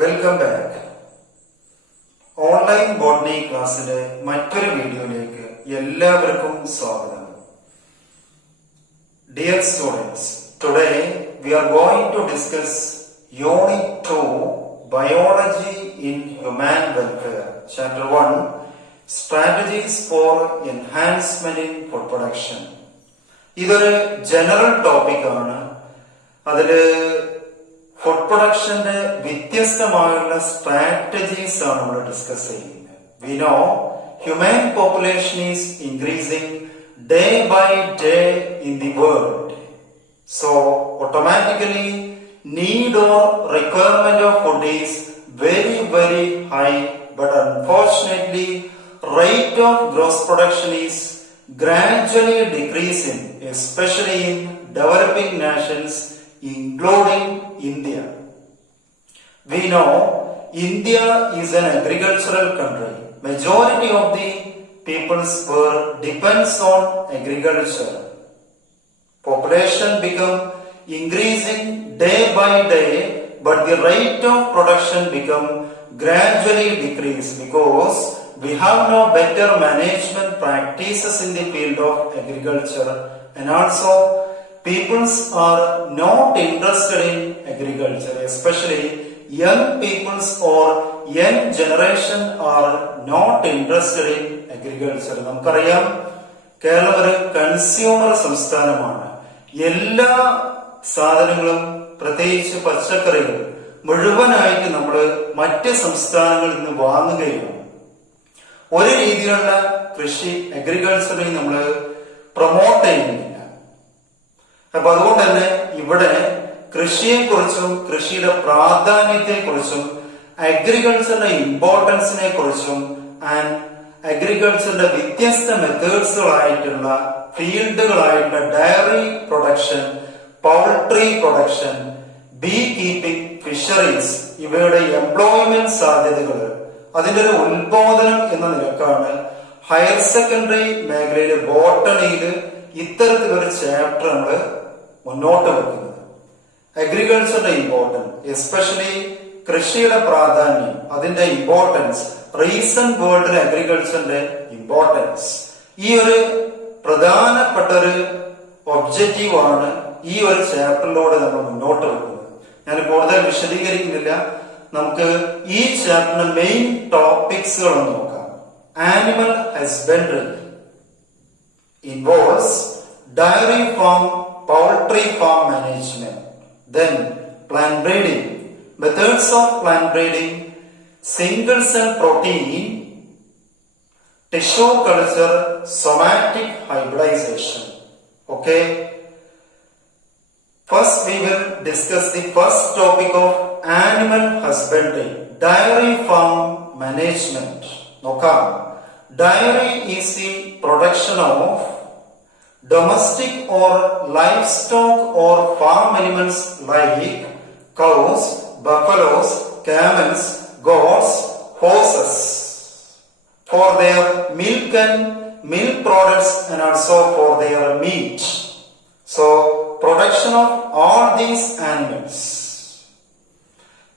Welcome back. Online botany ക്ലാസ്സിലെ മറ്റൊരു വീഡിയോയിലേക്ക് എല്ലാവർക്കും സ്വാഗതം. Dear students, today we are going to discuss Unit 2 Biology in Human Welfare, Chapter 1 Strategies for Enhancement in Food Production. ഇതൊരു general topic ആണ്. അതില് food പ്രൊഡക്ഷന്റെ വ്യത്യസ്തമായുള്ള strategies ആണ് നമ്മൾ ഡിസ്കസ് ചെയ്യുന്നത്. We know human population is increasing day by day in the world. So automatically need or requirement of food is very very high. But unfortunately rate of gross production is gradually decreasing, especially in developing nations including India. We know India is an agricultural country. Majority of the people's world depends on agriculture. Population become increasing day by day, but the rate of production become gradually decrease because we have no better management practices in the field of agriculture, and also peoples are not interested in agriculture, especially young peoples or young generation are not interested in agriculture. നമുക്കറിയാം, കേരളം ഒരു consumer സംസ്ഥാനമാണ്. എല്ലാ സാധനങ്ങളും, പ്രത്യേകിച്ച് പച്ചക്കറികൾ മുഴുവനായിട്ട് നമ്മൾ മറ്റ് സംസ്ഥാനങ്ങളിൽ നിന്ന് വാങ്ങുകയാണ്. ഒരു രീതിയിലുള്ള കൃഷി അഗ്രികൾച്ചറിൽ നമ്മൾ പ്രൊമോട്ട് ചെയ്യുന്നില്ല. അപ്പൊ അതുകൊണ്ട് തന്നെ ഇവിടെ കൃഷിയെക്കുറിച്ചും കൃഷിയുടെ പ്രാധാന്യത്തെക്കുറിച്ചും അഗ്രികൾച്ചറിന്റെ ഇമ്പോർട്ടൻസിനെ കുറിച്ചും ആൻഡ് അഗ്രികൾച്ചറിന്റെ വ്യത്യസ്ത മെത്തേഡ്സുകളായിട്ടുള്ള ഫീൽഡുകളായിട്ടുള്ള dairy production, poultry production, bee keeping, fisheries, ഇവയുടെ എംപ്ലോയ്മെന്റ് സാധ്യതകൾ, അതിന്റെ ഒരു ഉത്ബോധനം എന്ന നിലക്കാണ് ഹയർ സെക്കൻഡറി മേഖലയിലെ ബോട്ടണിയിൽ ഇത്തരത്തിലൊരു ചാപ്റ്റർ നമ്മൾ മുന്നോട്ട് വെക്കുന്നത്. അഗ്രികൾച്ചറിന്റെ ഇമ്പോർട്ടൻസ്, എസ്പെഷ്യലി കൃഷിയുടെ പ്രാധാന്യം, അതിന്റെ ഇമ്പോർട്ടൻസ്, റീസെന്റ് വേൾഡിലെ അഗ്രികൾച്ചറിന്റെ ഇമ്പോർട്ടൻസ്, ഈ ഒരു പ്രധാനപ്പെട്ട ഒരു ഒബ്ജക്റ്റീവ് ആണ് ഈ ഒരു ചാപ്റ്ററിലൂടെ നമ്മൾ മുന്നോട്ട് വെക്കുന്നത്. ഞാൻ കൂടുതൽ വിശദീകരിക്കുന്നില്ല. നമുക്ക് ഈ ചാപ്റ്ററിന്റെ മെയിൻ ടോപ്പിക്സുകൾ നോക്കാം. Animal husbandry involves dairy farm, poultry farm management, then plant breeding, methods of plant breeding, single cell protein, tissue culture, somatic hybridization. Okay, first we will discuss the first topic of animal husbandry, dairy farm management. നോക്കാം. Dairy is the production of domestic or livestock or farm animals like cows, buffaloes, camels, goats, horses for their milk and milk products and also for their meat. So production of all these animals.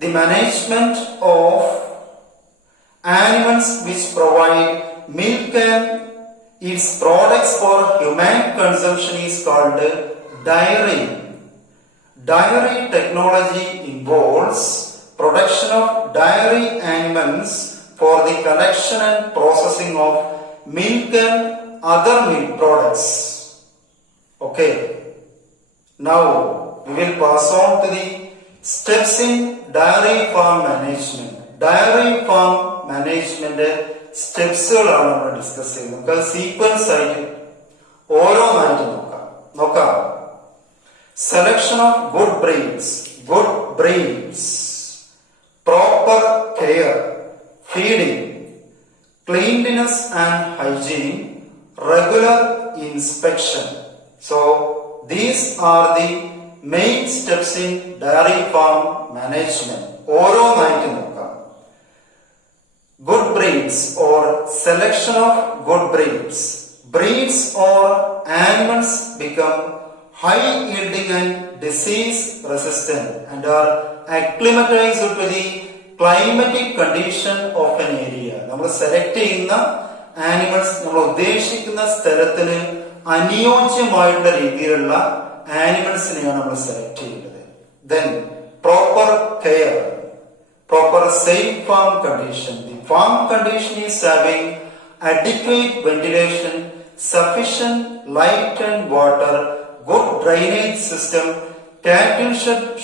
The management of animals which provide milk and its products for human consumption is called dairy. Dairy technology involves production of dairy animals for the collection and processing of milk and other milk products. Okay, now we will pass on to the steps in dairy farm management. Dairy farm management സ്റ്റെപ്സുകളാണ് നമ്മൾ discuss ചെയ്യുന്നത്. നമുക്ക് sequence ആയിട്ട് ഓരോന്നായിട്ട് നോക്കാം. Selection of good breeds, proper care, feeding, cleanliness and hygiene, regular inspection. So these are the main steps in dairy farm management. ഓരോന്നായിട്ട് നോക്കാം. Good breeds or selection of good breeds. Breeds or animals become high yielding and disease resistant and are acclimatized to the climatic condition of an area. നമ്മൾ select ചെയ്യുന്ന animals നമ്മൾ ഉദ്ദേശിക്കുന്ന സ്ഥലത്തിന് അനുയോജ്യമായിട്ടുള്ള രീതിയിലുള്ള ആനിമൽസിനെയാണ് നമ്മൾ സെലക്ട് ചെയ്യുന്നത്. Then proper care, proper safe farm condition. The farm condition is having adequate ventilation, sufficient light and water, good drainage system. Cattle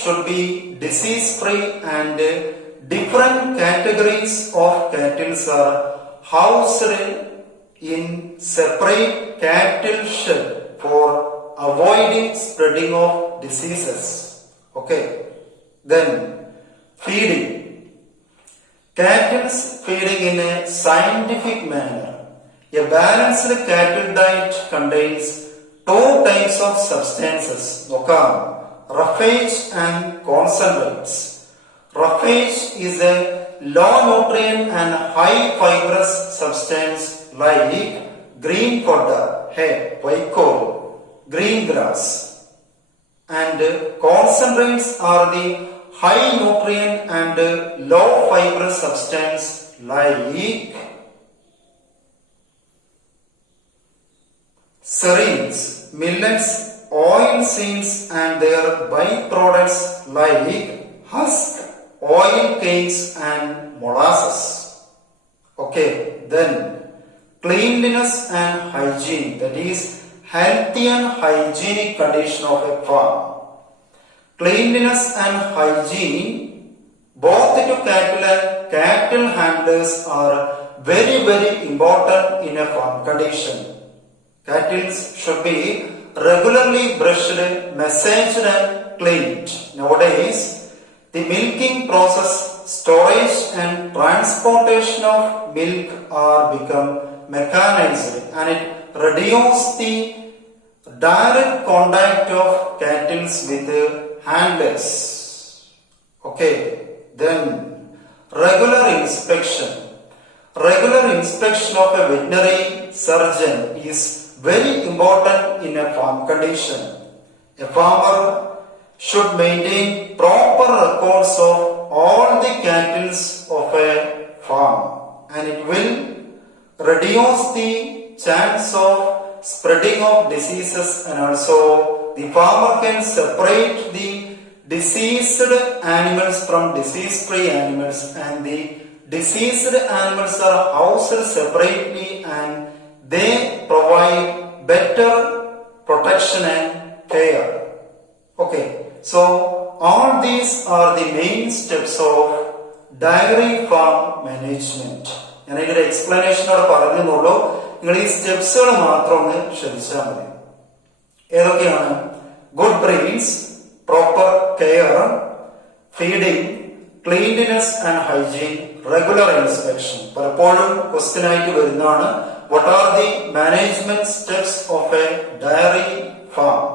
should be disease free, and different categories of cattle are housed in separate cattle shed for avoiding spreading of diseases. Okay. Then feeding. Cattle feeding in a scientific manner. A balanced cattle diet contains 2 types of substances. Okay. Roughage and concentrates. Roughage is a low nutrient and high fibrous substance like green fodder, hay, vaikol, green grass. And concentrates are the high nutrient and low fibrous substance like cereals, millets, oil seeds and their byproducts like husk, oil cakes and molasses. Okay, then cleanliness and hygiene, that is healthy and hygienic condition of a farm. Cleanliness and hygiene both to cattle and cattle handlers are very important in a farm condition. Cattle should be regularly brushed, massaged and cleaned. Nowadays, the milking process, storage and transportation of milk are become mechanized, and it reduces the direct contact of cattle with handlers. Okay, then regular inspection. Regular inspection of a veterinary surgeon is very important in a farm condition. A farmer should maintain proper records of all the cattle of a farm, and it will reduce the chance of spreading of diseases, and also the farmer can separate the diseased animals from disease-free animals, and the diseased animals are housed separately and they provide better protection and care. Okay, so all these are the main steps of dairy farm management. ഞാൻ ഇതിന്റെ explanation അവിടെ പറഞ്ഞെന്നുള്ളൂ. നിങ്ങൾ ഈ സ്റ്റെപ്സുകൾ മാത്രം ഒന്ന് ശ്രദ്ധിച്ചാൽ മതി. ഏതൊക്കെയാണ്? Good breeds, proper care, feeding, cleanliness and hygiene, regular inspection. പലപ്പോഴും ക്വസ്റ്റ്യൻ ആയിട്ട് വരുന്നതാണ്. What are the management steps of a dairy farm?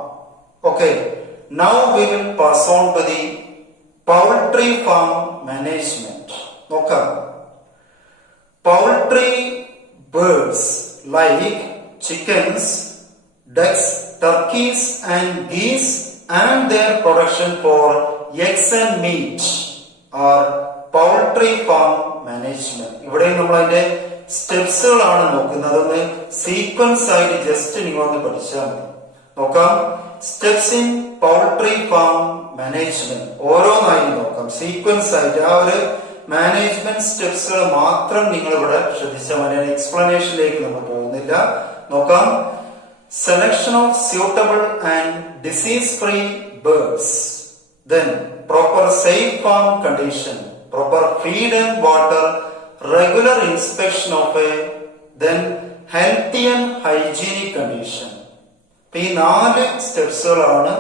Okay, now we will pass on to the poultry farm management. നോക്കാം. Poultry birds like chickens, ducks, turkeys and geese and their production for eggs and meat are poultry farm management. ഇവിടെ നമ്മൾ അതിന്റെ സ്റ്റെപ്സുകളാണ് നോക്കുന്നത്. അതൊന്ന് sequence ആയിട്ട് just നിങ്ങളൊന്ന് പഠിച്ചാൽ മതി. നോക്കാം. Steps in poultry farm management ഓരോന്നായി നോക്കാം. സീക്വൻസ് ആയിട്ട് ആ ഒരു മാനേജ്മെന്റ് സ്റ്റെപ്സുകൾ മാത്രം നിങ്ങൾ ഇവിടെ ശ്രദ്ധിച്ചാൽ മതി. എക്സ്പ്ലനേഷനിലേക്ക് നമ്മൾ പോകുന്നില്ല. നോക്കാം. Selection of suitable and disease free birds, then proper safe farm condition, proper feed and water, regular inspection of a then healthy and hygienic condition. ഈ 4 സ്റ്റെപ്സുകളാണ്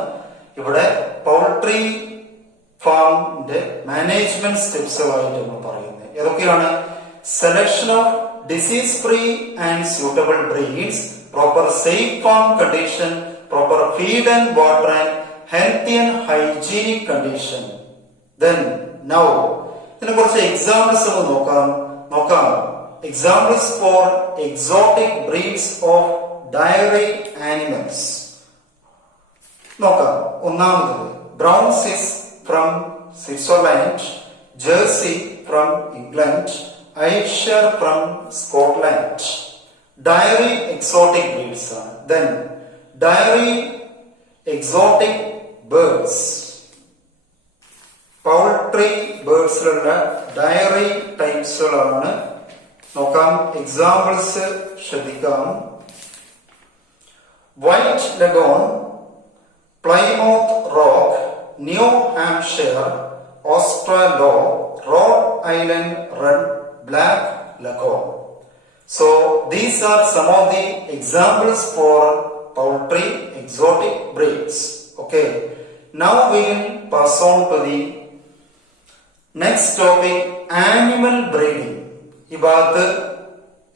ഇവിടെ പൗൾട്രി ഫാമിന്റെ മാനേജ്മെന്റ് സ്റ്റെപ്സുകളായിട്ട് നമ്മൾ പറയുന്നത്. ഏതൊക്കെയാണ്? Selection of disease free and suitable breeds, proper safe farm condition, proper feed and water and healthy and hygienic condition. Then now ഇതിനെ കുറച്ച് examples ഒന്ന് നോക്കാം. Examples for exotic breeds of dairy animals. നോക്കാം. ഒന്നാമത് brown Swiss from Switzerland, jersey from England, Ayrshire from Scotland. Dairy exotic breeds ആണ്. Then dairy exotic birds. Poultry birdsലുള്ള dairy typesകളാണ്. നോക്കാം, examples ശ്രദ്ധിക്കാം. White Leghorn, Plymouth Rock, New Hampshire, Australo, Rhode Island Red, Black Leghorn. So these are some of the examples for poultry exotic breeds. Okay, now we will pass on to the next topic, animal breeding. ഈ ഭാഗത്ത്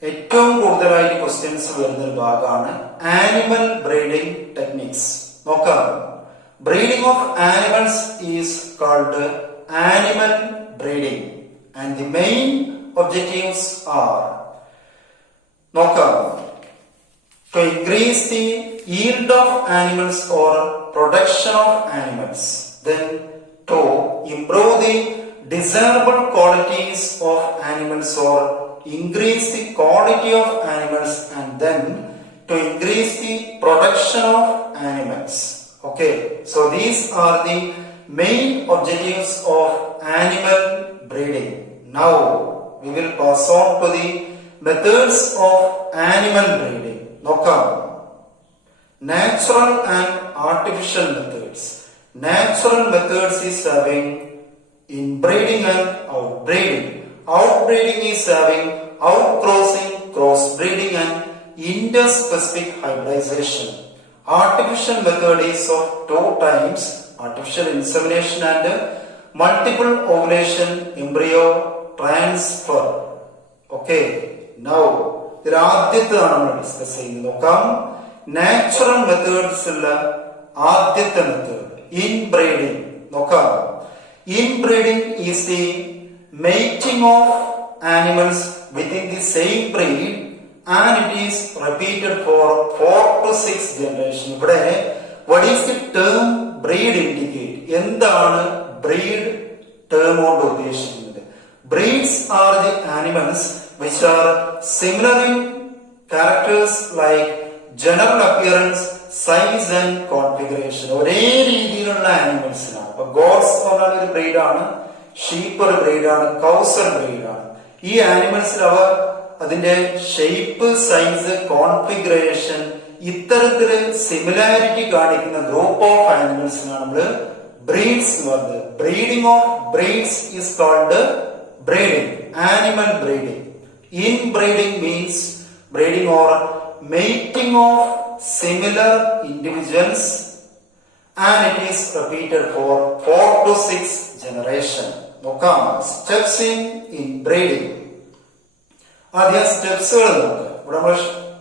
ഏറ്റവും കൂടുതലായിട്ട് questions വരുന്ന ഒരു ഭാഗമാണ് animal breeding techniques. നോക്കാം, breeding of animals is called animal breeding and the main objectives are, നോക്കാം, to increase the yield of animals or production of animals, then to improve the desirable qualities of animals or increase the quality of animals, and then to increase the production of animals. Okay, so these are the main objectives of animal breeding. Now we will pass on to the methods of animal breeding. Nokam, natural and artificial methods. Natural methods is having inbreeding and outbreeding. Outbreeding is having outcrossing, crossbreeding and interspecific hybridization. Artificial method is of two types, artificial insemination and multiple ovulation embryo transfer. Okay, now ഇതിൽ ആദ്യത്തെയാണ് നമ്മൾ discuss ചെയ്യുന്നത്. നോക്കാം, natural methods ഉള്ള ആദ്യത്തെ method inbreeding. നോക്കാം, inbreeding is the mating of animals within the same breed and it is repeated for 4 to 6 generation. ഇവിടെ what is the term breed indicate? എന്താണ് breed term കൊണ്ട് ഉദ്ദേശിക്കുന്നത്? Breeds are the animals which are similar in characters like general appearance, size and configuration. ഒരേ രീതിയിലുള്ള ആനിമൽസിനാണ്. അപ്പൊ God's പറഞ്ഞാൽ ഒരു ബ്രീഡാണ്, sheep ഒരു ബ്രീഡാണ്, കൗസ് ഒരു ബ്രീഡാണ്. ഈ ആനിമൽസിൽ അവ അതിന്റെ ഷേപ്പ്, സൈസ്, കോൺഫിഗറേഷൻ ഇത്തരത്തില് സിമിലാരിറ്റി കാണിക്കുന്ന ഗ്രൂപ്പ് ഓഫ് ആനിമൽസിനാണ് നമ്മള് ബ്രീഡ്സ് എന്ന് പറഞ്ഞത്. Breeding of breeds is called breeding, animal breeding. Inbreeding means breeding or mating of similar individuals and it is repeated for 4 to 6 generation. നോക്കാം, steps in inbreeding. ആദ്യം സ്റ്റെപ്സുകൾ നോക്കാം. ഇവിടെ നമ്മൾ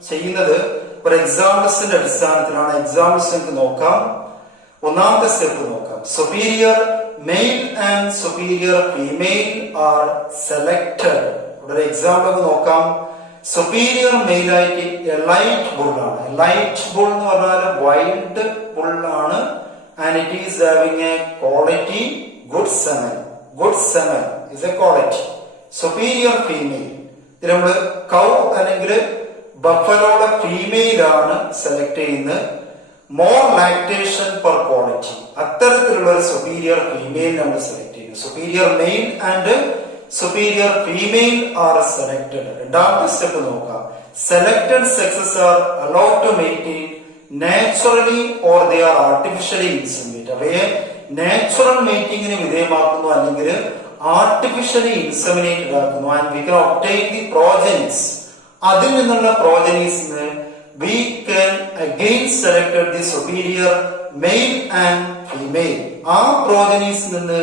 ചെയ്യുന്നത് ഒരു എക്സാമ്പിൾസിന്റെ അടിസ്ഥാനത്തിലാണ്. എക്സാമ്പിൾസ് നമുക്ക് നോക്കാം. ഒന്നാമത്തെ സ്റ്റെപ്പ് നോക്കാം. Superior male and superior female are selected. ഇവിടെ ഒരു എക്സാമ്പിൾ നോക്കാം. സുപ്പീരിയർ മെയിൽ ആയിട്ട് എലൈറ്റ് ബുൾ ആണ്. എലൈറ്റ് ബുൾ എന്ന് പറഞ്ഞാൽ വൈൽഡ് ബുൾ ആണ്. And it is having A quality good semen. Good semen is A quality. Superior female ഇത് നമ്മള് കൗ അല്ലെങ്കിൽ ബഫലോയുടെ ഫീമെയിൽ ആണ് സെലക്ട് ചെയ്യുന്നത്. മോർ ലാക്ടേഷൻ പെർ ക്വാളിറ്റി, അത്തരത്തിലുള്ള ഒരു സുപ്പീരിയർ ഫീമെയിൽ നമ്മൾ സെലക്ട് ചെയ്യുന്നു. Superior male and superior female are selected. രണ്ടാമത്തെ സ്റ്റെപ്പ് നോക്കാം. Selected sexes are allowed to mate naturally or they are artificially inseminated. അവയെ നാച്ചുറൽ മേറ്റിംഗിന് വിധേയമാക്കുന്നു അല്ലെങ്കിൽ ആർട്ടിഫിഷ്യലി ഇൻസെമിനേറ്റഡ് ആക്കുന്നു. And we can obtain the progenies. അതിൽ നിന്നുള്ള പ്രോജനീസിന് we can again selected the superior male and female. ആ പ്രോജനീസിൽ നിന്ന്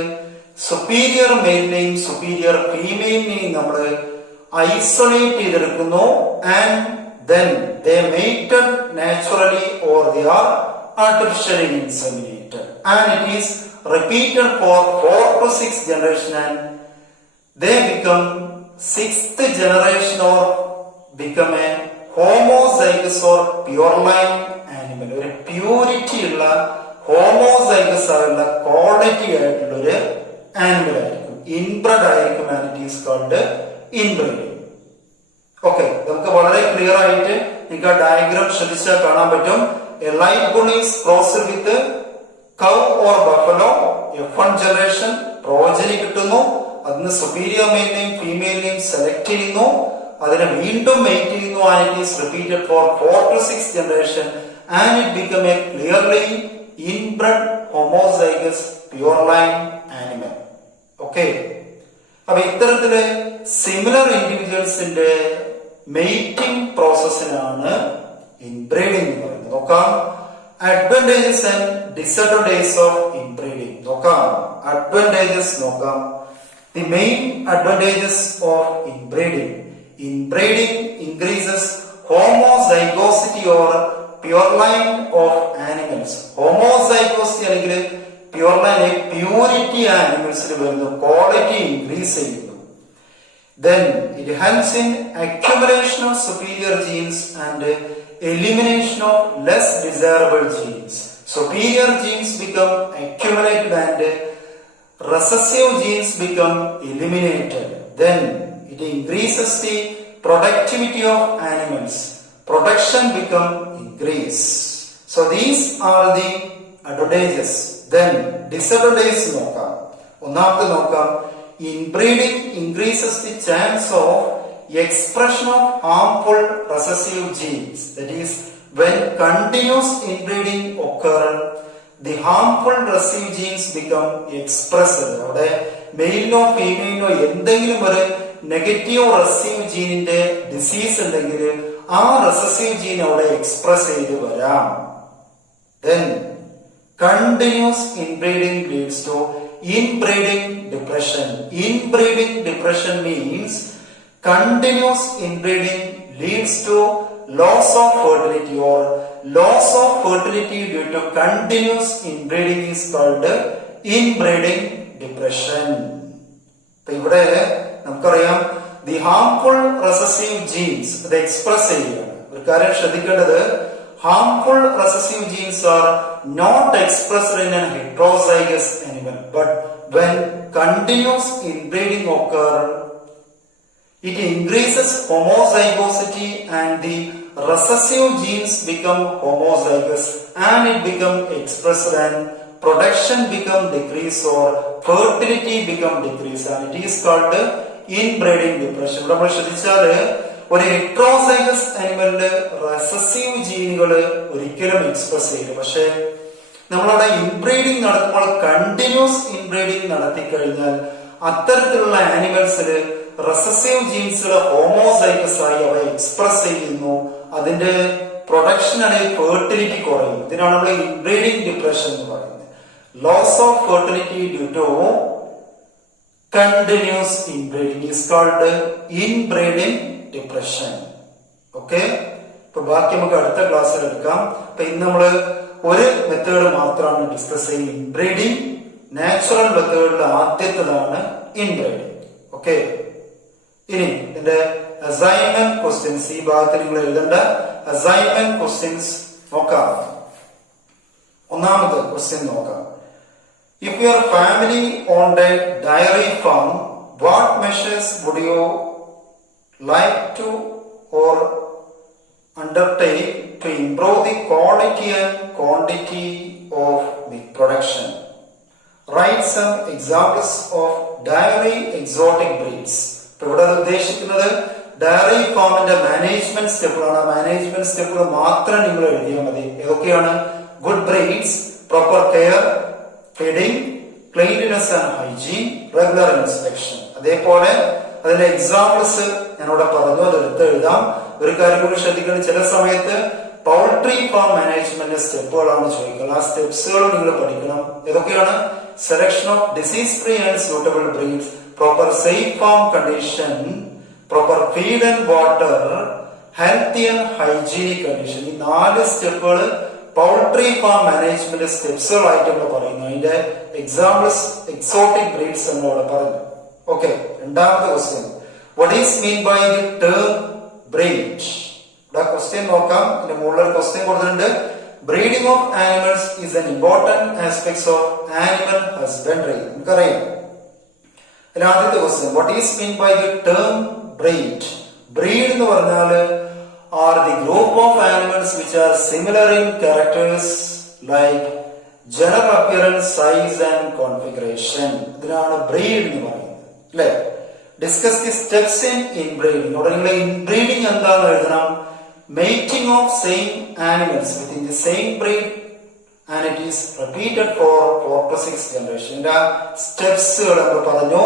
superior മെയിലിനെയും superior ഫീമെയിലിനെയും നമ്മൾ isolate ചെയ്തെടുക്കുന്നു. And then they mated naturally or they are artificially inseminated and it is repeated for 4 to 6 generation and they become 6th generation or become a homozygous or pure line animal. ഒരു purity ഉള്ള homozygous ആയിട്ടുള്ള quality ആയിട്ടുള്ള ഒരു animal ആയിരിക്കും. Inbred ആയിരിക്കും and it is called inbreeding. Okay, നമുക്ക് വളരെ clear ആയിട്ട് നിങ്ങൾക്ക് ആ ഡയഗ്രാം ശ്രദ്ധിച്ചാൽ കാണാൻ പറ്റും. A light bull is crossed with cow or buffalo. F1 generation progeny കിട്ടുന്നു, അതിന് സുപ്പീരിയർ മെയിലിനെയും ഫീമെയിലിനെയും സെലക്ട് ചെയ്യുന്നു, അതിനെ വീണ്ടും മെയ്റ്റ് ചെയ്യുന്നു and it is repeated for 4 to 6 generation and it become a clearly inbred homozygous pure line animal. Okay, അപ്പൊ ഇത്തരത്തില് similar ഇൻഡിവിജ്വൽസിന്റെ mating പ്രോസസ്സിനാണ് ഇൻബ്രീഡിംഗ് എന്ന് പറയുന്നത്. നോക്കാം, advantages and disadvantages of inbreeding നോക്കാം. അഡ്വാൻറ്റേജസ് നോക്കാം. The main advantages of inbreeding. Inbreeding increases homozygosity or pure line of animals. Homozygosity അല്ലെങ്കിൽ pure line purity animals വരുന്നു, quality increase ചെയ്യുന്നു. Then it helps in accumulation of superior genes and elimination of less desirable genes. Superior genes become accumulated and recessive genes become eliminated. Then it increases the productivity of animals. Production become increase. So these are the advantages. Then disadvantages നോക്കാം. ഒന്നാമത്തെ നോക്കാം, inbreeding increases the chance of expression of harmful recessive genes. That is, when continuous inbreeding occur, the harmful recessive genes become expressed. അവിടെ മെയിലിനോ ഫീമെയിലിനോ എന്തെങ്കിലും ഒരു negative receive ജീനിന്റെ disease ഉണ്ടെങ്കിൽ ആ recessive gene അവിടെ express ചെയ്ത് വരാം. Then continuous inbreeding leads to inbreeding depression. Inbreeding depression means continuous inbreeding leads to loss of fertility or loss of fertility due to continuous inbreeding is called inbreeding depression. ഇപ്പൊ ഇവിടെ നമുക്കറിയാം, the harmful recessive genes അത് express ചെയ്യുകയാണ്. ഒരു കാര്യം ശ്രദ്ധിക്കേണ്ടത്, harmful recessive genes are not expressed in an heterozygous animal, but when continuous inbreeding occur, it increases homozygosity and the recessive genes become homozygous and it become expressed and production become decrease or fertility become decrease and it is called inbreeding depression. നമ്മൾ ശ്രദ്ധിച്ചാല് ഒരു heterozygous ആനിമലില് recessive ജീനുകൾ ഒരിക്കലും express ചെയ്യില്ല. പക്ഷെ നമ്മളവിടെ inbreeding നടത്തുമ്പോൾ continuous inbreeding നടത്തി കഴിഞ്ഞാൽ അത്തരത്തിലുള്ള ആനിമൽസില് റെസസീവ് ജീൻസുകൾ ഹോമോസൈഗസ് ആയി അവ എക്സ്പ്രസ് ചെയ്യുന്നു. അതിന്റെ പ്രൊഡക്ഷൻ അല്ലെങ്കിൽ ഫെർട്ടിലിറ്റി കുറയും. ഇതിനാണ് നമ്മൾ ഇൻബ്രീഡിംഗ് ഡിപ്രഷൻ എന്ന് പറയുന്നത്. Loss of fertility due to continuous inbreeding is called inbreeding depression. Okay, ഇപ്പൊ ബാക്കി നമുക്ക് അടുത്ത ക്ലാസ്സിൽ എടുക്കാം. അപ്പൊ ഇന്ന് നമ്മള് ഒരു മെത്തേഡ് മാത്രമാണ് ഡിസ്കസ് ചെയ്യുന്നത്, ഇൻബ്രീഡിംഗ്. നാച്ചുറൽ മെത്തേഡിൽ ആദ്യത്തേതാണ് ഇൻബ്രീഡിംഗ്. ഓക്കെ, ഇനി ഇതിന്റെ അസൈൻമെന്റ് ക്വസ്റ്റ്യൻസ് ഈ ഭാഗത്ത് നിങ്ങൾ എഴുതേണ്ട അസൈൻമെന്റ് ക്വസ്റ്റ്യൻസ് നോക്കാം. ഒന്നാമത് ക്വസ്റ്റ്യൻ നോക്കാം. If your family owned a dairy farm, what measures would you like to or undertake to improve the quality and quantity of milk production? Write some examples of dairy exotic breeds. ഇപ്പൊ ഇവിടെ ഉദ്ദേശിക്കുന്നത് diary ഫാമിന്റെ management സ്റ്റെപ്പുകളാണ്. Management സ്റ്റെപ്പുകൾ മാത്രം നിങ്ങൾ എഴുതിയാൽ മതി. ഏതൊക്കെയാണ്? Good breeds, proper care, feeding, cleanliness and hygiene, regular inspection. അതേപോലെ അതിന്റെ എക്സാമ്പിൾസ് ഞാനിവിടെ പറഞ്ഞു, അതെടുത്ത് എഴുതാം. ഒരു കാര്യം കൂടി ശ്രദ്ധിക്കണം, ചില സമയത്ത് പൗൾട്രി ഫാം മാനേജ്മെന്റ് സ്റ്റെപ്പുകളാണ് ചോദിക്കുന്നത്. ആ സ്റ്റെപ്സുകൾ നിങ്ങൾ പഠിക്കണം. ഏതൊക്കെയാണ്? Selection of disease free and suitable breeds, proper safe farm condition, proper feed and water, healthy and hygienic condition. ഈ 4 സ്റ്റെപ്പുകൾ പൗൾട്രി ഫാം മാനേജ്മെന്റ് സ്റ്റെപ്സുകളായിട്ട് നമ്മൾ പറയുന്നു. അതിന്റെ എക്സാമ്പിൾസ് എക്സോട്ടിക് ബ്രീഡ്സ് എന്നോട് പറഞ്ഞു. ഓക്കെ, രണ്ടാമത്തെ question, what is mean by the term breed? ഇവിടെ question നോക്കാം. ഇതിന്റെ മുകളിൽ ക്വസ്റ്റ്യൻ കൊടുത്തിട്ടുണ്ട്. Breeding of animals is an important aspect of animal husbandry. നമുക്കറിയാം ആദ്യത്തെ question, what is mean by the term breed? Breed എന്ന് പറഞ്ഞാൽ are the group of animals which are similar in characters like general appearance, size and configuration. ഇതിനാണ് breed എന്ന് പറയുന്നത്, അല്ലെ? Discuss the steps in inbreeding. അവിടെ നിങ്ങൾ inbreeding എന്താന്ന് എഴുതണം. Mating of same animals within the same breed and it is repeated for 4 to 6 generation. The steps നമ്മൾ പറഞ്ഞു.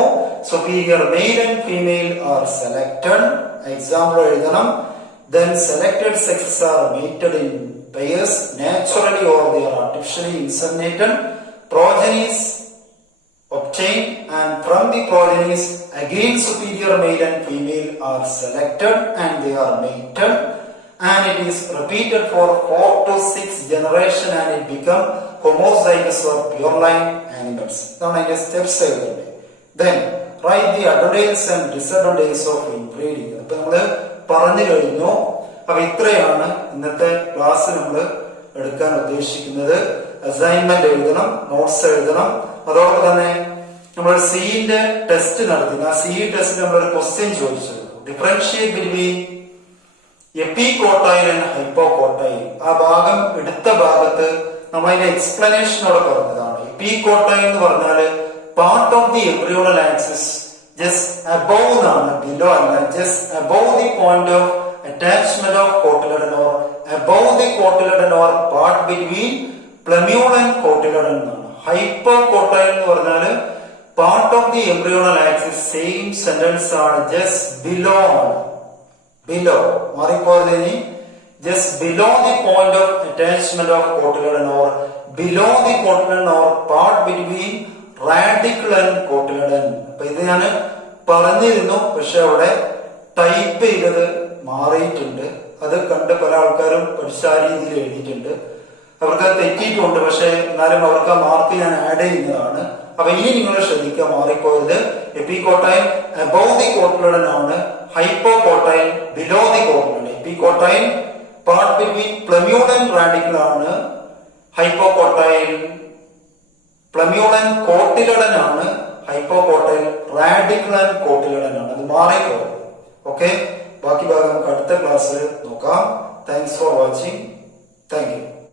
Superior male and female are selected. Example എഴുതണം. Then selected sexes are mated in pairs naturally or they are artificially inseminated. Progenies obtained and from the progenies again superior male and female are selected and they are mated. And it is repeated for 4 to 6 generation and it become homozygous or pure line animals. Now the steps എഴുതണ്ടേ. Then write the advantages and disadvantages of inbreeding. അപ്പോൾ നമ്മൾ പറഞ്ഞു കഴിഞ്ഞു. അപ്പൊ ഇത്രയാണ് ഇന്നത്തെ class നമ്മൾ എടുക്കാൻ ഉദ്ദേശിക്കുന്നത്. അസൈൻമെന്റ് എഴുതണം, നോട്ട്സ് എഴുതണം. അതോടൊപ്പം തന്നെ നമ്മൾ സിന്റെ ടെസ്റ്റ് നടത്തി. ആ സി ടെസ്റ്റ് നമ്മളൊരു ക്വസ്റ്റ്യൻ ചോദിച്ചു, ഡിഫറൻഷിയേറ്റ് ബിറ്റ്വീൻ എപ്പികോട്ടൈൽ ആൻഡ് ഹൈപ്പോകോട്ടൈൽ. ആ ഭാഗം എടുത്ത ഭാഗത്ത് നമ്മൾ അതിന്റെ എക്സ്പ്ലനേഷനോടെ പറഞ്ഞതാണ്. എപ്പികോട്ടൈൽ എന്ന് പറഞ്ഞാല് part of the embryonal axis just above എന്നാണ്, ബിലോ അല്ല. Just above the point of attachment of cotyledon or above the cotyledon or part between plumule and cotyledon എന്നാണ്. ഹൈപ്പോകോട്ടൈൽ എന്ന് പറഞ്ഞാല് part of the embryonal axis, same sentence ആണ്, just below ആണ്. Below, maripoldeni, just below the point of attachment of cotyledon or below the cotyledon or part between radicle and cotyledon. അപ്പൊ ഇത് ഞാൻ പറഞ്ഞിരുന്നു, പക്ഷെ അവിടെ ടൈപ്പ് ചെയ്തത് മാറിയിട്ടുണ്ട്. അത് കണ്ട് പല ആൾക്കാരും പഠിച്ച രീതിയിൽ എഴുതിയിട്ടുണ്ട്. അവർക്ക് തെറ്റിയിട്ടുണ്ട്, പക്ഷെ എന്നാലും അവർക്ക് ആ മാർക്ക് ഞാൻ ആഡ് ചെയ്യുന്നതാണ്. അപ്പൊ ഇനി നിങ്ങൾ ശ്രദ്ധിക്കുക, മാറിപ്പോയത് എപ്പികോട്ടൈൽ അബോവ് ദി കോട്ടിലഡൻ ആണ്, hypocotyl below the cotyledon. Epicotyl part between plumule and radicle ആണ്, ഹൈപ്പോകോട്ടൈൽ പ്ലമ്യൂൾ ആൻഡ് കോട്ടിലഡൻ ആണ്, ഹൈപ്പോകോട്ടൈൽ റാഡിക്കിൾ ആൻഡ് കോട്ടിലഡൻ ആണ്. അത് മാറിപ്പോയത്. ഓക്കെ, ബാക്കി ഭാഗം നമുക്ക് അടുത്ത ക്ലാസ്സിൽ നോക്കാം. Thanks for watching. Thank you.